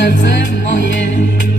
serce moje.